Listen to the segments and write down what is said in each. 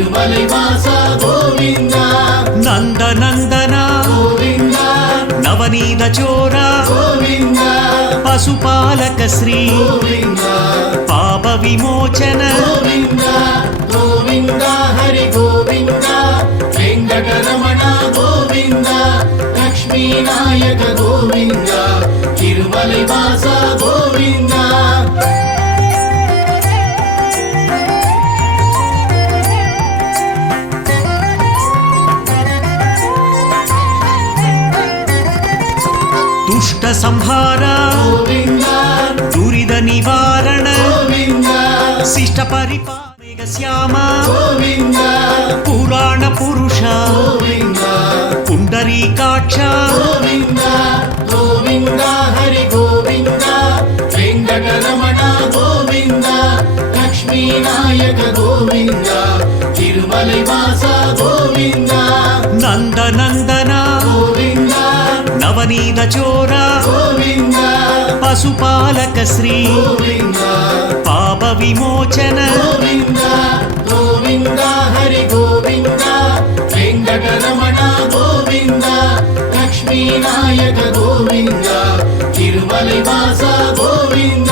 తిరుమలై వాస గోవింద నందనందన గోవింద నవనీత చోర గోవింద పశుపాలక శ్రీ గోవింద పాప విమోచన గోవింద గోవింద హరి గోవింద వెంకటరమణ గోవింద లక్ష్మీనాయక గోవింద తిరుమలై వాస గోవింద దుష్ట సంహార గోవింద దురిత నివారణ గోవింద శిష్ట పరిపాలక శ్యామ గోవింద పురాణ పురుష గోవింద పుండరీకాక్ష గోవింద గోవింద హరి గోవింద వెంకటరమణ గోవింద లక్ష్మీనాయక గోవింద తిరుమలై వాస గోవింద నందనందన గోవింద నవనీత చోర గోవింద పశుపాలక శ్రీ గోవింద పాప విమోచన గోవింద గోవింద హరి గోవింద వెంకటరమణ గోవింద లక్ష్మీనాయక గోవింద తిరుమలై వాస గోవింద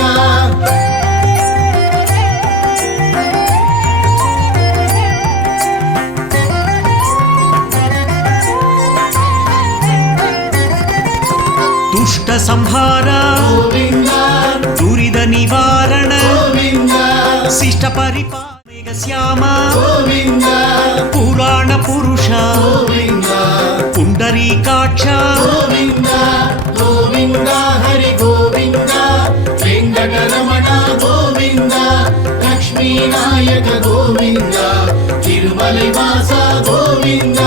దుష్ట సంహార గోవింద దురిత నివారణ గోవింద శిష్ట పరిపాలక శ్యామ గోవింద పురాణ పురుష గోవింద పుండరీకాక్ష గోవింద గోవింద హరి గోవింద వెంకటరమణ గోవింద లక్ష్మీనాయక గోవింద తిరుమలై వాస గోవింద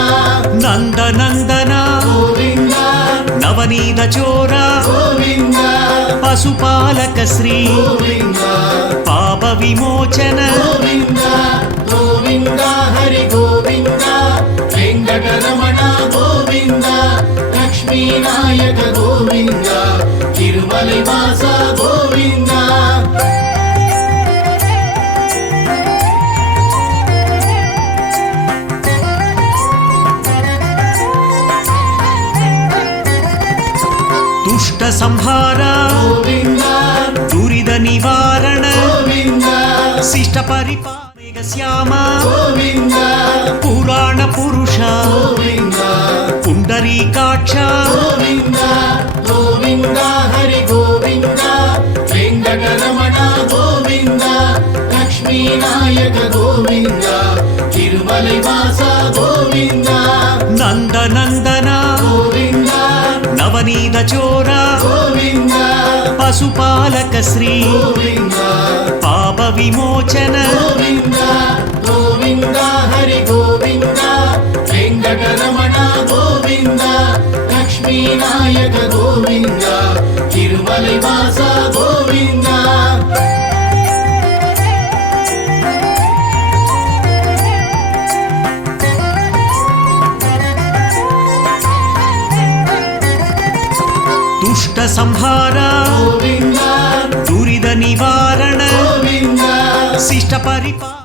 నందనందన గోవింద నవనీత చోర గోవింద పశుపాలక శ్రీ గోవింద పాప విమోచన గోవింద గోవింద హరి గోవింద వెంకటరమణ గోవింద లక్ష్మీనాయక గోవింద తిరుమలై వాస గోవింద దుష్ట సంహార గోవింద దురిత నివారణ గోవింద శిష్ట పరిపాలక శ్యామ గోవింద పురాణ పురుష గోవింద పుండరీకాక్ష గోవింద గోవింద హరి గోవింద వెంకటరమణ గోవింద లక్ష్మీనాయక గోవింద తిరుమలై వాస గోవింద నందనందన గోవింద నవనీత చోర గోవింద పశుపాలక శ్రీ గోవింద, గోవింద, పాప విమోచన గోవింద, గోవింద, హరి గోవింద, వెంకటరమణ గోవింద, లక్ష్మీనాయక గోవింద, తిరుమలై వాస గోవింద, నందనందన నవనీత చోర పశుపాలక శ్రీ పాప విమోచన గోవింద గోవింద వెంకటరమణ గోవింద లక్ష్మీనాయక గోవింద తిరుమలై వాస గోవింద దుష్ట సంహార గోవింద దురిత నివారణ గోవింద శిష్ట పరిపాలక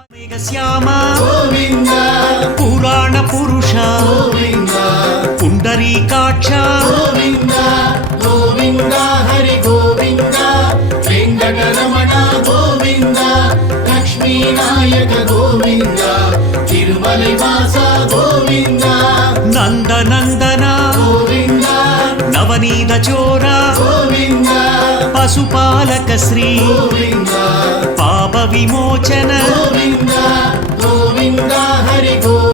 శ్యామ గోవింద పురాణ పురుష గోవింద పుండరీకాక్ష గోవింద గోవింద హరి గోవింద వెంకటరమణ గోవింద లక్ష్మీనాయక గోవింద తిరుమలై వాస గోవింద నందనందన గోవింద నవనీత చోర గోవింద పశుపాలక శ్రీ గోవింద పాప విమోచన గోవింద గోవింద హరి గోవింద